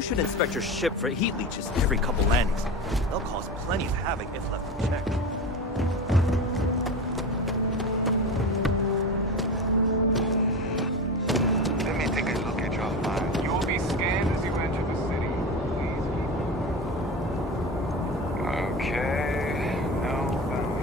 You should inspect your ship for heat leeches every couple landings. They'll cause plenty of havoc if left unchecked. Let me take a look at your file. You will be scanned as you enter the city. Please keep... Okay, no bounding.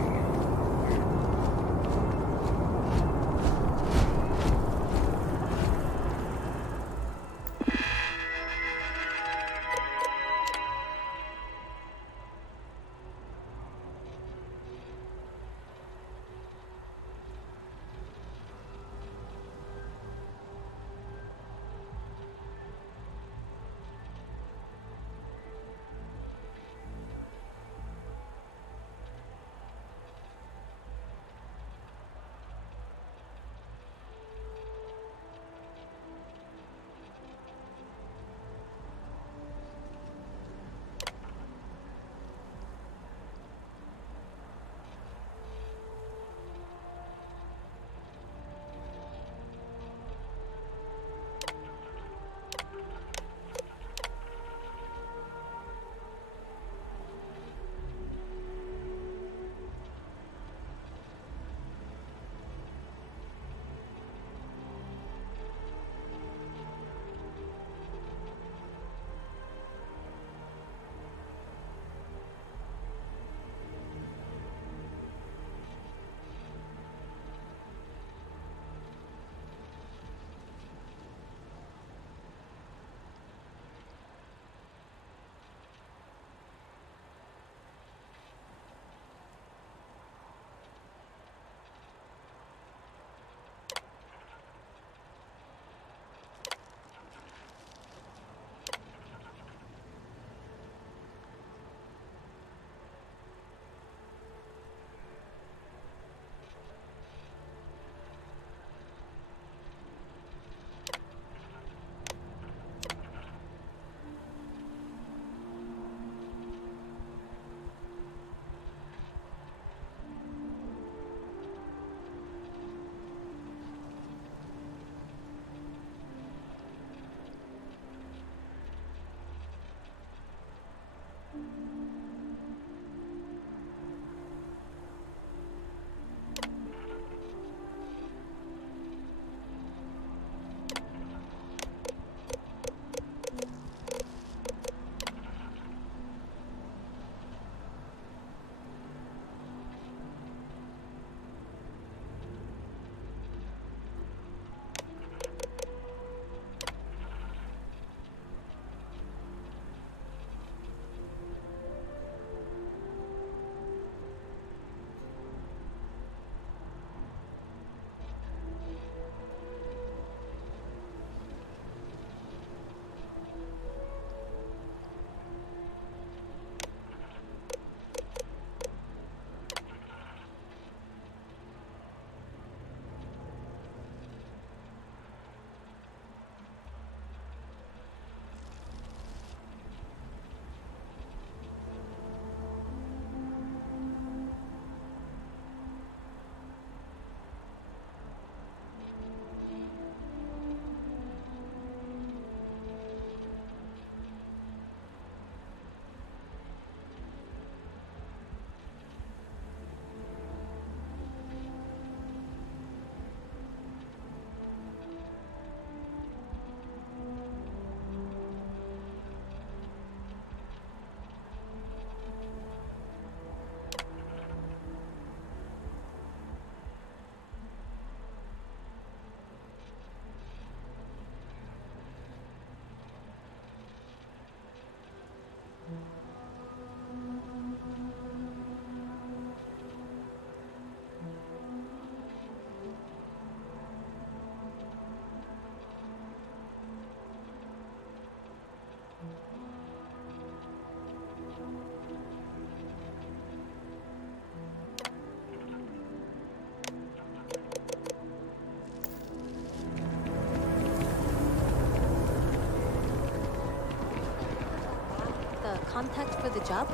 Contact for the job?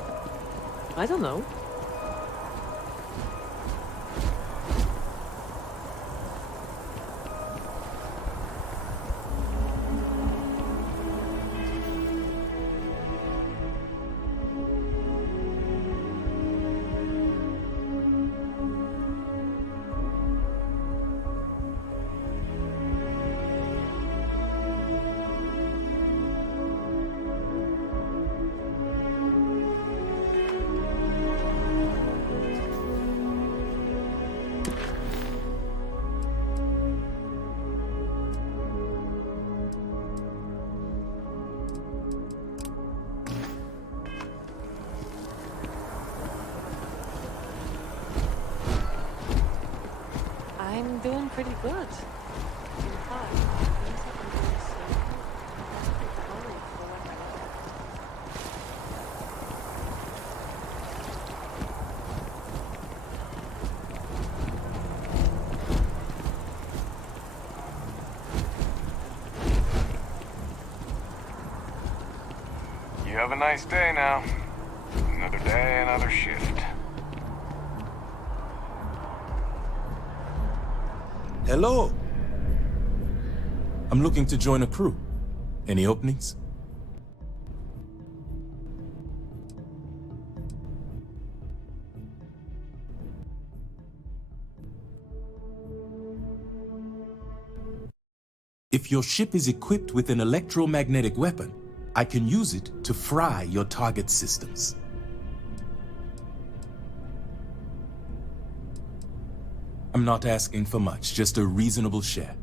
I don't know. I'm doing pretty good. In fact, things have been going so good. I'm pretty worried for when I left. You have a nice day now. Another day, another shift. Hello. I'm looking to join a crew. Any openings? If your ship is equipped with an electromagnetic weapon, I can use it to fry your target systems. I'm not asking for much, just a reasonable share.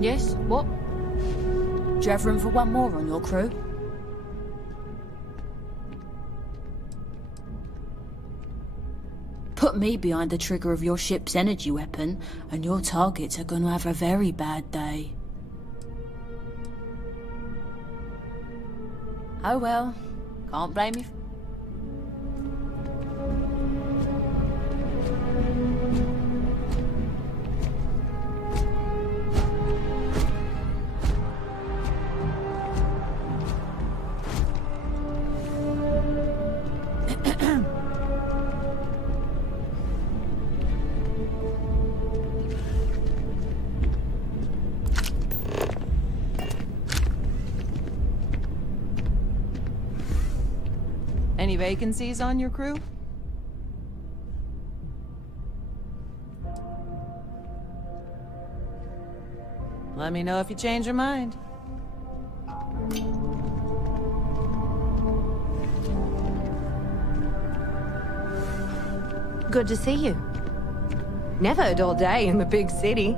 Yes, what? Do you have room for one more on your crew? Put me behind the trigger of your ship's energy weapon, and your targets are gonna have a very bad day. Oh well, can't blame you. Any vacancies on your crew? Let me know if you change your mind. Good to see you. Never a dull day in the big city.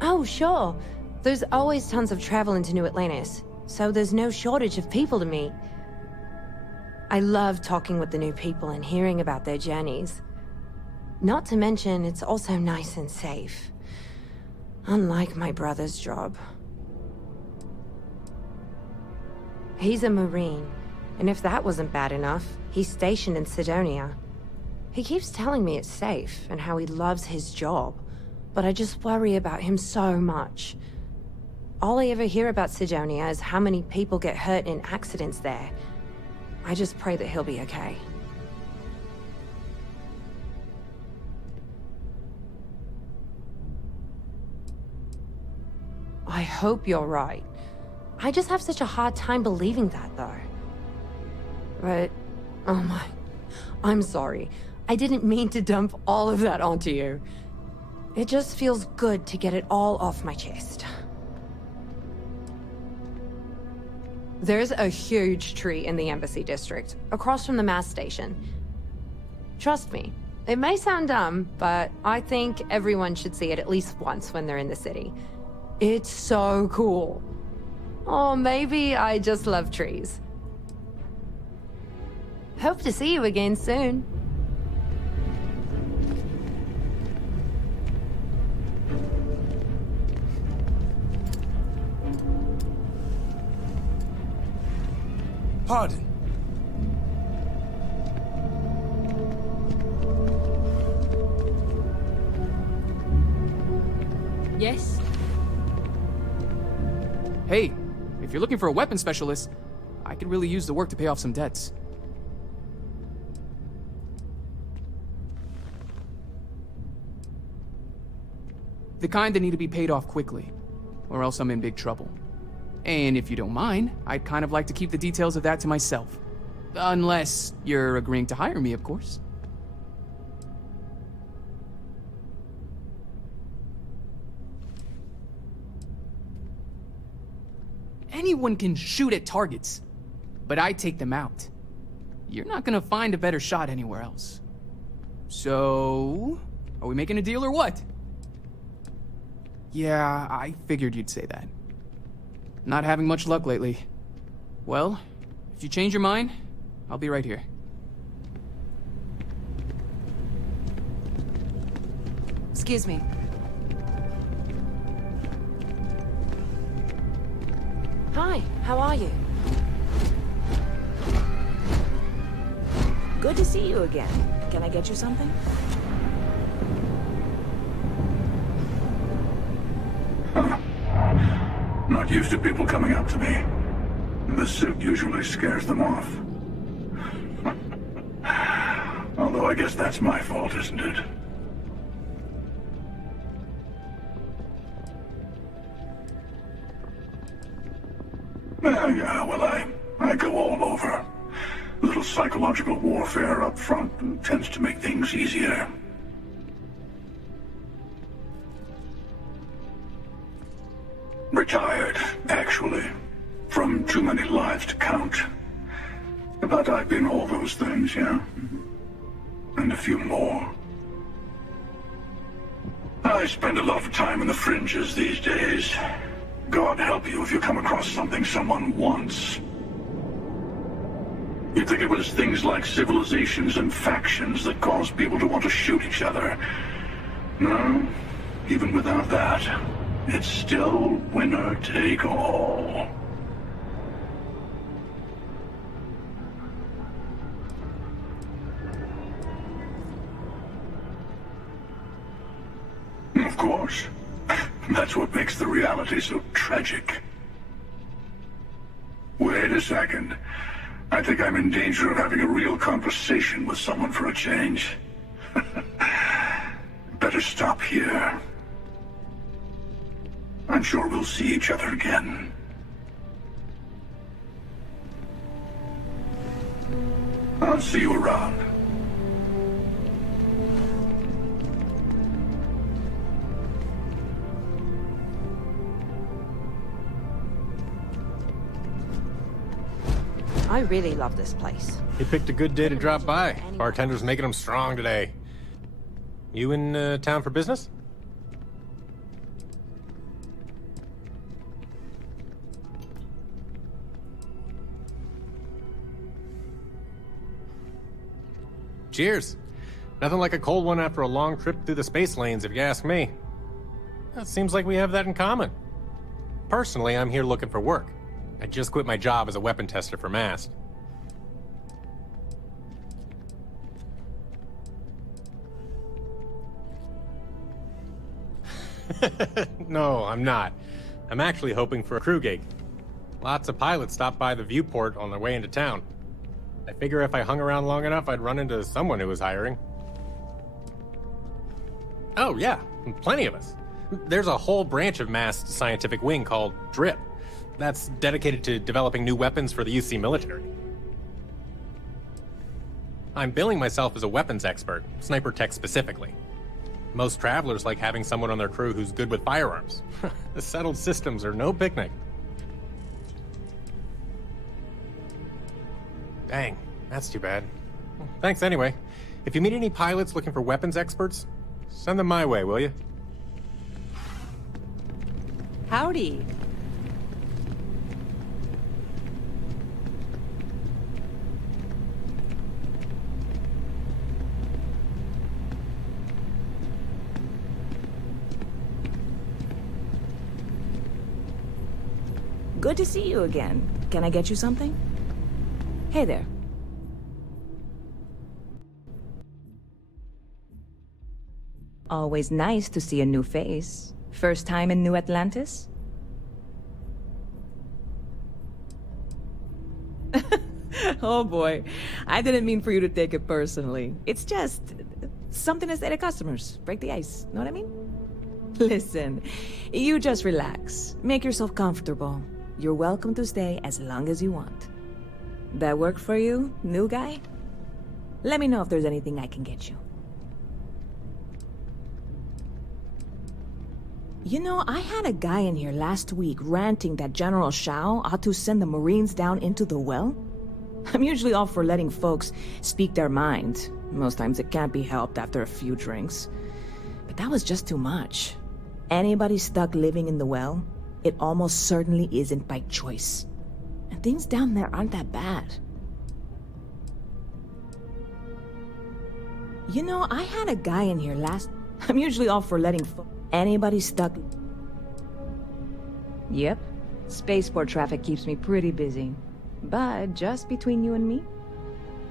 Oh, sure. There's always tons of travel into New Atlantis, so there's no shortage of people to meet. I love talking with the new people and hearing about their journeys. Not to mention, it's also nice and safe. Unlike my brother's job. He's a Marine, and if that wasn't bad enough, he's stationed in Sidonia. He keeps telling me it's safe and how he loves his job, but I just worry about him so much. All I ever hear about Sidonia is how many people get hurt in accidents there. I just pray that he'll be okay. I hope you're right. I just have such a hard time believing that, though. But, oh my, I'm sorry. I didn't mean to dump all of that onto you. It just feels good to get it all off my chest. There's a huge tree in the Embassy District, across from the mass station. Trust me, it may sound dumb, but I think everyone should see it at least once when they're in the city. It's so cool. Or maybe I just love trees. Hope to see you again soon. Pardon. Yes? Hey, if you're looking for a weapon specialist, I could really use the work to pay off some debts. The kind that need to be paid off quickly, or else I'm in big trouble. And if you don't mind, I'd kind of like to keep the details of that to myself. Unless you're agreeing to hire me, of course. Anyone can shoot at targets, but I take them out. You're not gonna find a better shot anywhere else. So, are we making a deal or what? Yeah, I figured you'd say that. Not having much luck lately. Well, if you change your mind, I'll be right here. Excuse me. Hi, how are you? Good to see you again. Can I get you something? Not used to people coming up to me. The suit usually scares them off. Although I guess that's my fault, isn't it? Yeah, well, I go all over. A little psychological warfare up front tends to make things easier. Retired, actually. From too many lives to count. But I've been all those things, yeah. And a few more. I spend a lot of time in the fringes these days. God help you if you come across something someone wants. You'd think it was things like civilizations and factions that cause people to want to shoot each other. No, even without that, it's still winner take all. Of course. That's what makes the reality so tragic. Wait a second. I think I'm in danger of having a real conversation with someone for a change. Better stop here. I'm sure we'll see each other again. I'll see you around. I really love this place. You picked a good day to drop by. Bartender's making them strong today. You in town for business? Cheers. Nothing like a cold one after a long trip through the space lanes, if you ask me. It seems like we have that in common. Personally, I'm here looking for work. I just quit my job as a weapon tester for MAST. No, I'm not. I'm actually hoping for a crew gig. Lots of pilots stop by the Viewport on their way into town. I figure if I hung around long enough, I'd run into someone who was hiring. Oh, yeah, plenty of us. There's a whole branch of MAST's scientific wing called DRIP. That's dedicated to developing new weapons for the UC military. I'm billing myself as a weapons expert, sniper tech specifically. Most travelers like having someone on their crew who's good with firearms. The settled systems are no picnic. Dang, that's too bad. Thanks anyway. If you meet any pilots looking for weapons experts, send them my way, will you? Howdy. Good to see you again. Can I get you something? Hey there. Always nice to see a new face. First time in New Atlantis? Oh boy, I didn't mean for you to take it personally. It's just something to say to customers. Break the ice, know what I mean? Listen, you just relax. Make yourself comfortable. You're welcome to stay as long as you want. That work for you, new guy? Let me know if there's anything I can get you. You know, I had a guy in here last week ranting that General Shao ought to send the Marines down into the well. I'm usually all for letting folks speak their mind. Most times it can't be helped after a few drinks. But that was just too much. Anybody stuck living in the well, it almost certainly isn't by choice. And things down there aren't that bad. You know, I had a guy in here last... I'm usually all for letting anybody stuck... Yep. Spaceport traffic keeps me pretty busy. But just between you and me,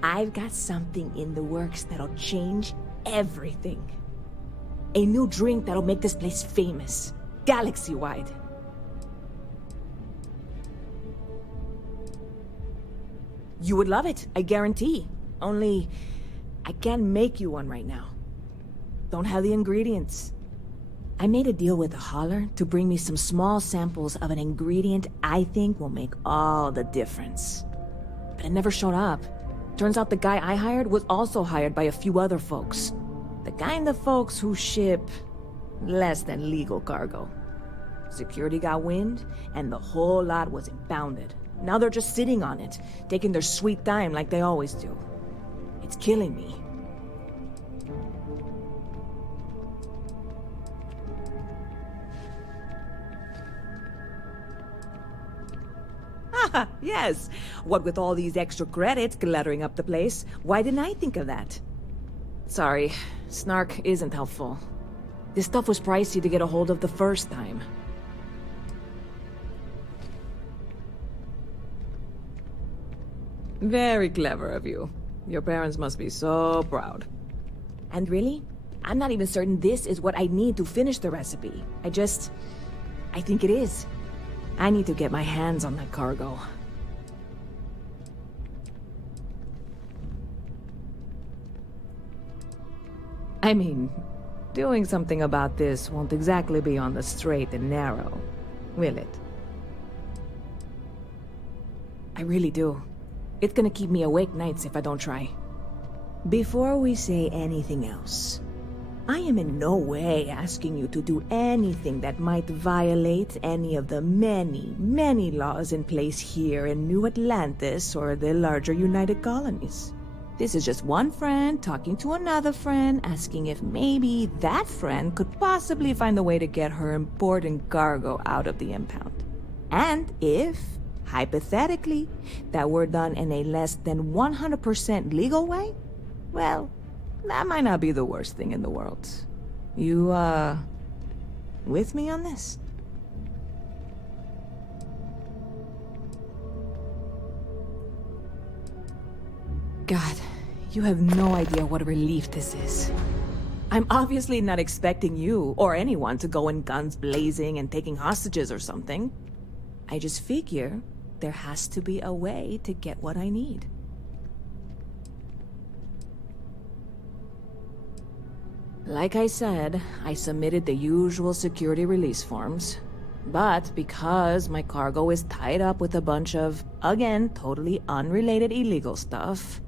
I've got something in the works that'll change everything. A new drink that'll make this place famous. Galaxy-wide. You would love it, I guarantee. Only, I can't make you one right now. Don't have the ingredients. I made a deal with a hauler to bring me some small samples of an ingredient I think will make all the difference. But it never showed up. Turns out the guy I hired was also hired by a few other folks. The kind of folks who ship less than legal cargo. Security got wind, and the whole lot was impounded. Now they're just sitting on it, taking their sweet time like they always do. It's killing me. Ah, yes. What with all these extra credits cluttering up the place, why didn't I think of that? Sorry, snark isn't helpful. This stuff was pricey to get a hold of the first time. Very clever of you. Your parents must be so proud. And really, I'm not even certain this is what I need to finish the recipe. I think it is. I need to get my hands on that cargo. I mean, doing something about this won't exactly be on the straight and narrow, will it? I really do. It's gonna keep me awake nights if I don't try. Before we say anything else, I am in no way asking you to do anything that might violate any of the many, many laws in place here in New Atlantis or the larger United Colonies. This is just one friend talking to another friend, asking if maybe that friend could possibly find a way to get her important cargo out of the impound. And if, hypothetically, that were done in a less than 100% legal way, well, that might not be the worst thing in the world. You, with me on this? God, you have no idea what a relief this is. I'm obviously not expecting you or anyone to go in guns blazing and taking hostages or something. I just figure there has to be a way to get what I need. Like I said, I submitted the usual security release forms. But because my cargo is tied up with a bunch of, again, totally unrelated illegal stuff,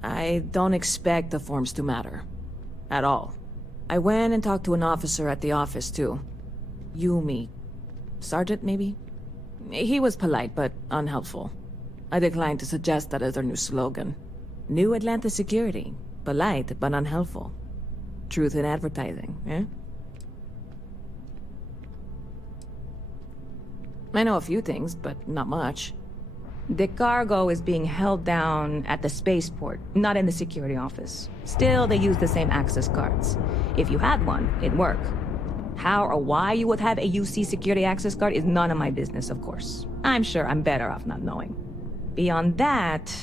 I don't expect the forms to matter. At all. I went and talked to an officer at the office, too. Yumi. Sergeant, maybe? He was polite, but unhelpful. I declined to suggest that as our new slogan. New Atlantis Security. Polite, but unhelpful. Truth in advertising, eh? I know a few things, but not much. the cargo is being held down at the spaceport, not in the security office. Still, they use the same access cards. If you had one, it'd work. How or why you would have a UC security access card is none of my business, of course. I'm sure I'm better off not knowing. Beyond that,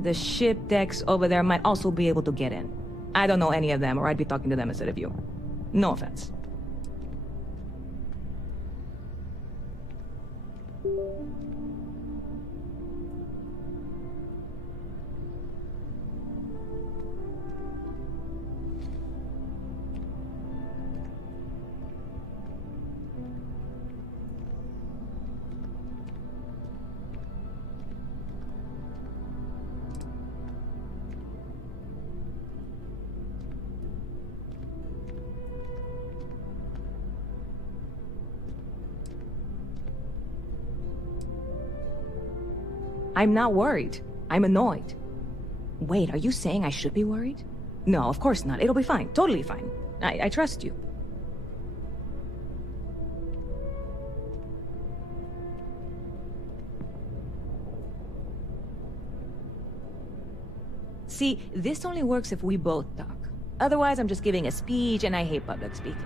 the ship decks over there might also be able to get in. I don't know any of them, or I'd be talking to them instead of you. No offense. I'm not worried. I'm annoyed. Wait, are you saying I should be worried? No, of course not. It'll be fine. Totally fine. I trust you. See, this only works if we both talk. Otherwise, I'm just giving a speech and I hate public speaking.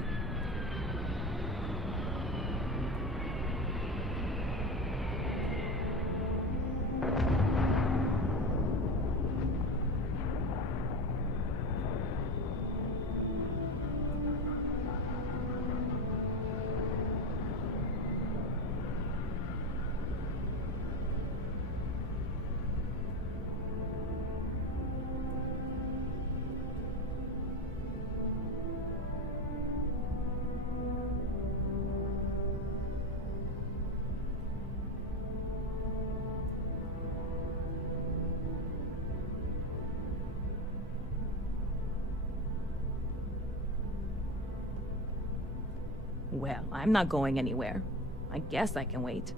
Well, I'm not going anywhere. I guess I can wait.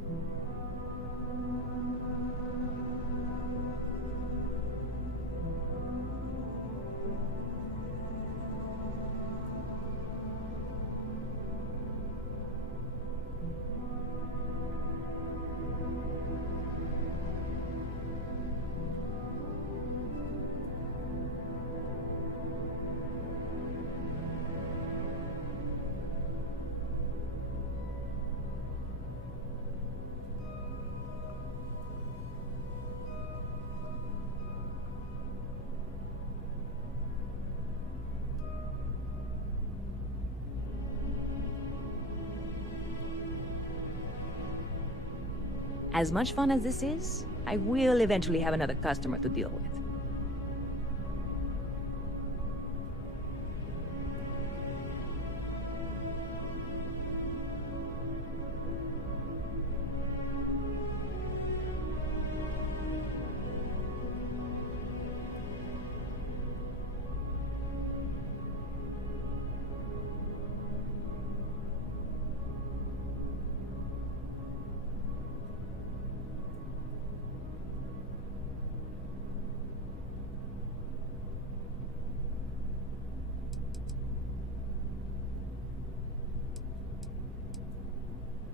As much fun as this is, I will eventually have another customer to deal with.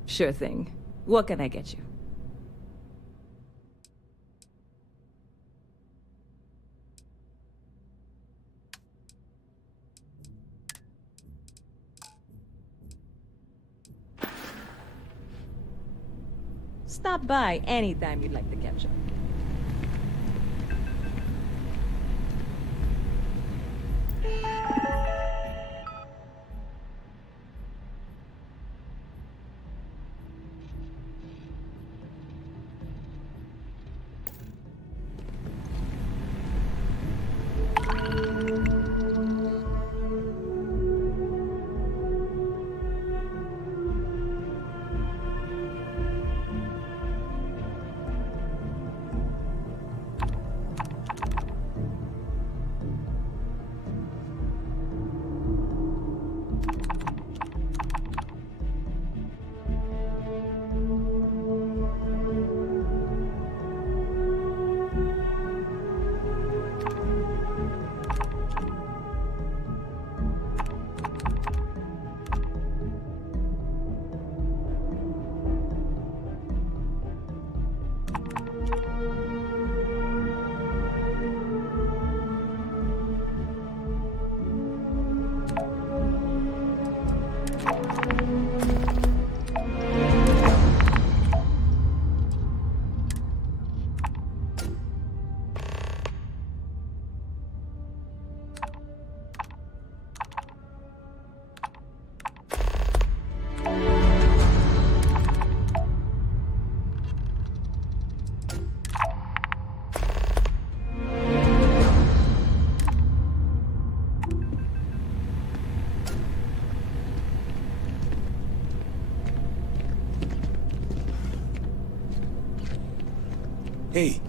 Sure thing. What can I get you? Stop by anytime you'd like to catch up. Hey.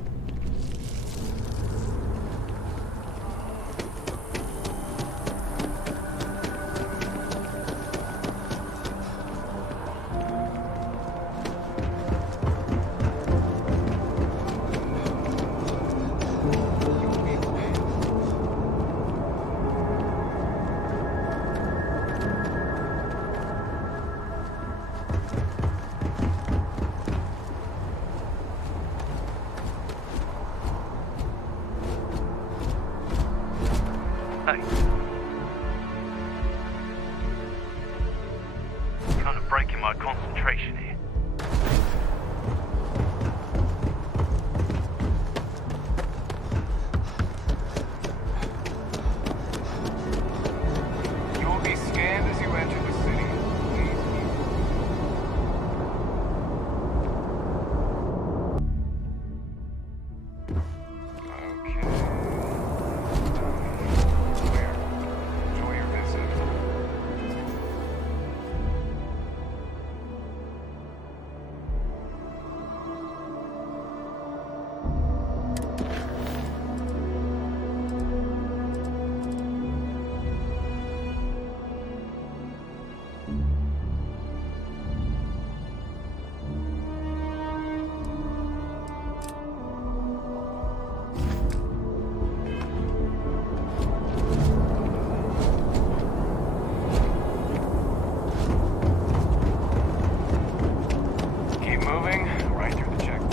concentration here. You will be scanned as you enter the city. Please keep Okay. Clear. Enjoy your visit. Keep moving, right through the checkpoint.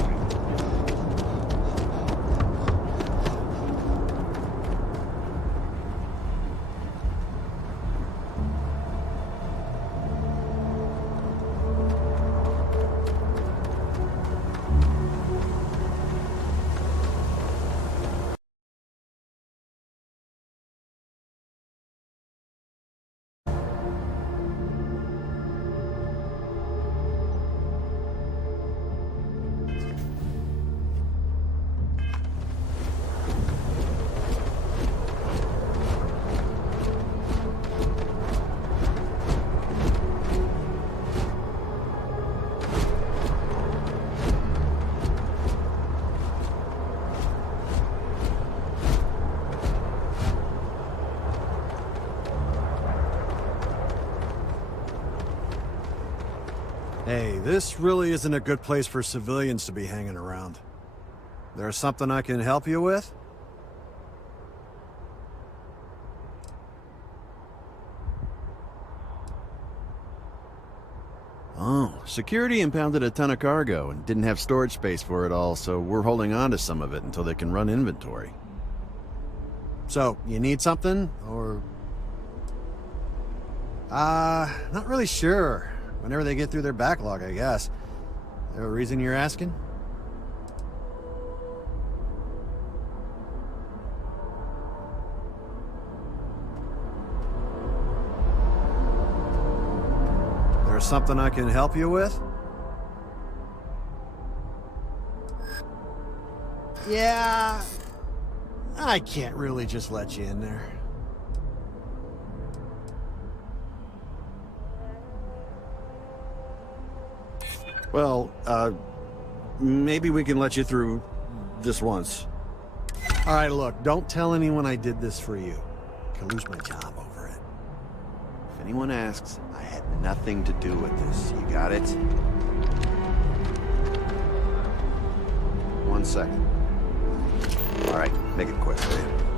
Hey, this really isn't a good place for civilians to be hanging around. There's something I can help you with? Oh, security impounded a ton of cargo and didn't have storage space for it all, so we're holding on to some of it until they can run inventory. So, you need something, or... not really sure. Whenever they get through their backlog, I guess. There a reason you're asking? There's something I can help you with? Yeah... I can't really just let you in there. Well, maybe we can let you through this once. All right, look, don't tell anyone I did this for you. I could lose my job over it. If anyone asks, I had nothing to do with this. You got it? 1 second. All right, make it quick, will you?